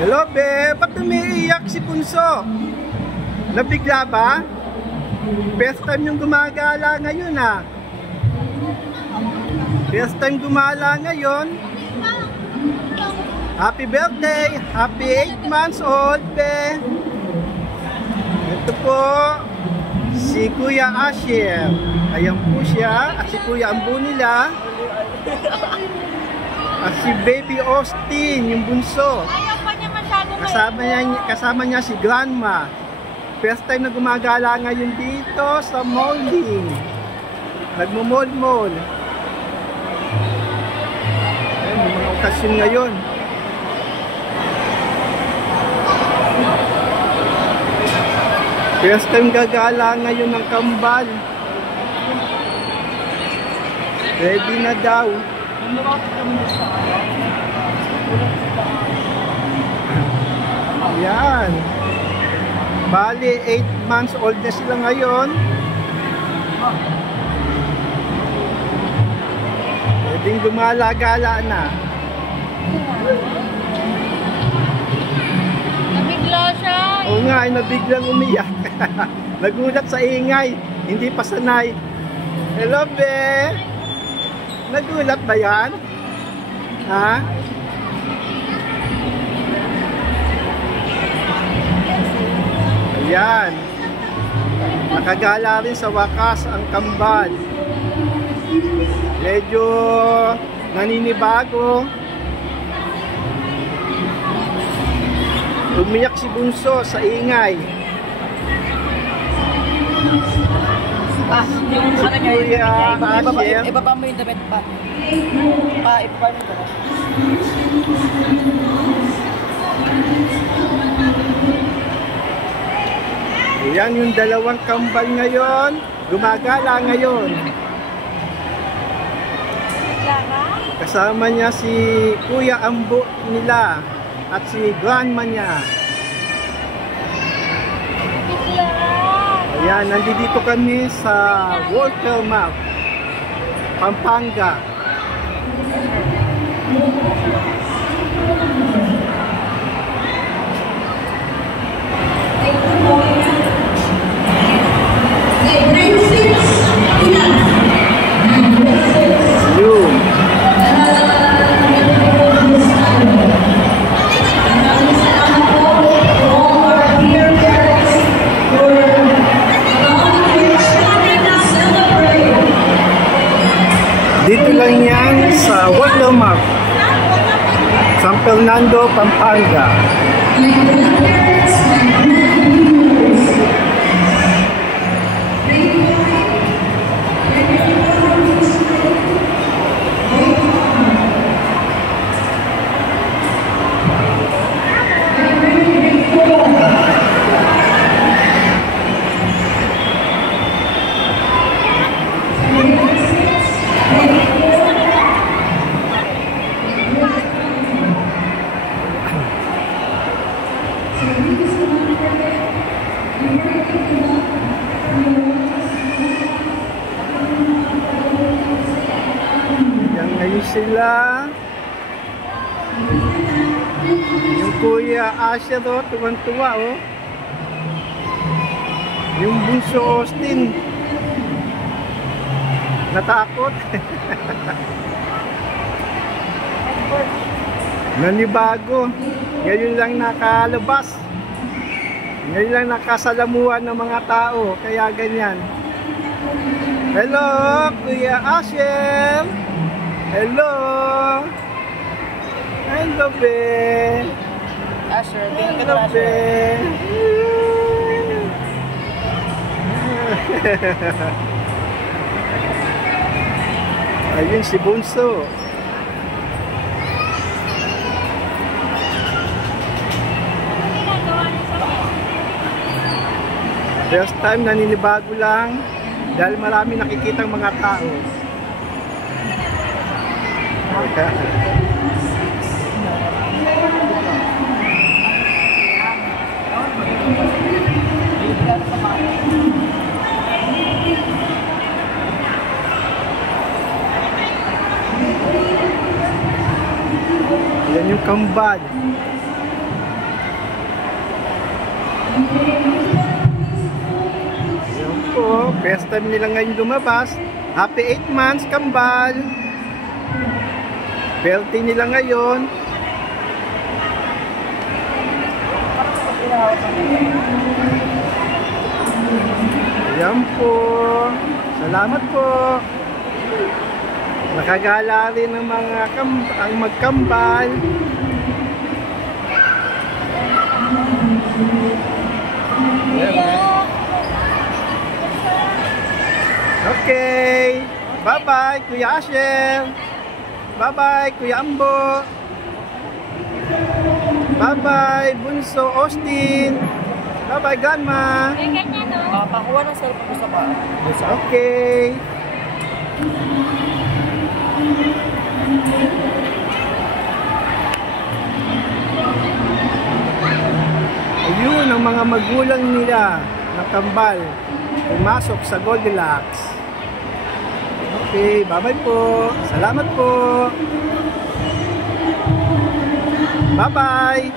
Hello, be. Ba't umiiyak si Bunso? Nabigla ba? First time yung gumagala ngayon, ah. First time gumala ngayon. Happy birthday! Happy 8 months old, be. Ito po, si Kuya Asher. Ayan po siya. At si Kuya Ambo nila. At si Baby Austin, yung bunso. Kasama niya si Grandma. First time na gumagala ngayon dito sa molding. Nagmo-mold-mold. Ayan, may mga okasyon ngayon. First time gagala ngayon ng kambal. Ready na daw. Yan. Bali, 8 months old na sila ngayon. Pwedeng gumala-gala na. Nabigla siya. Oo nga, ay nabiglang umiyak. Nagulat sa ingay. Hindi pa sanay. Hello, be. Nagulat ba yan? Ha? Ayan. Nakagala rin sa wakas ang kambal. Medyo naninibago. Umiyak si Bunso sa ingay. Yung ano niya, Asher. ibaba mo yung damit pa. Ibaba mo yung damit. Ayan yung dalawang kambal ngayon. Gumagala ngayon. Kasama niya si Kuya Ambo nila at si Grandma niya. Ayan, nandito kami sa Walter Map, Pampanga. Yun. Dito lang yan sa Walter Map, San Fernando, Pampanga. Yan ngayon sila. Yung Kuya Asher, oh, tuwan-tuwa, oh. Yung Bunso Austin natakot. Nanibago. Ngayon lang nakalabas. Ngayon lang nakasalamuhan ng mga tao. Kaya ganyan. Hello, Kuya Asher. Hello. Hello, be. Asher, Hello, be. Ayun si Bunso. First time naninibago lang dahil marami nakikitang mga tao. Yan yung kambal. po. First time nila ngayon lumabas. Happy 8 months, kambal. Birthday nila ngayon. Ayan po. Salamat po. Nakagala rin ng mga ang magkambal. Okay. Bye-bye, Kuya Asher. Bye-bye, Kuya Ambo. Bye-bye, Bunso Austin. Bye-bye, Grandma. Pakuha ng cellphone ko sa bahay. Okay. Ayun ang mga magulang nila na kambal pumasok sa Goldilocks. Okay, bye-bye po. Salamat po. Bye-bye.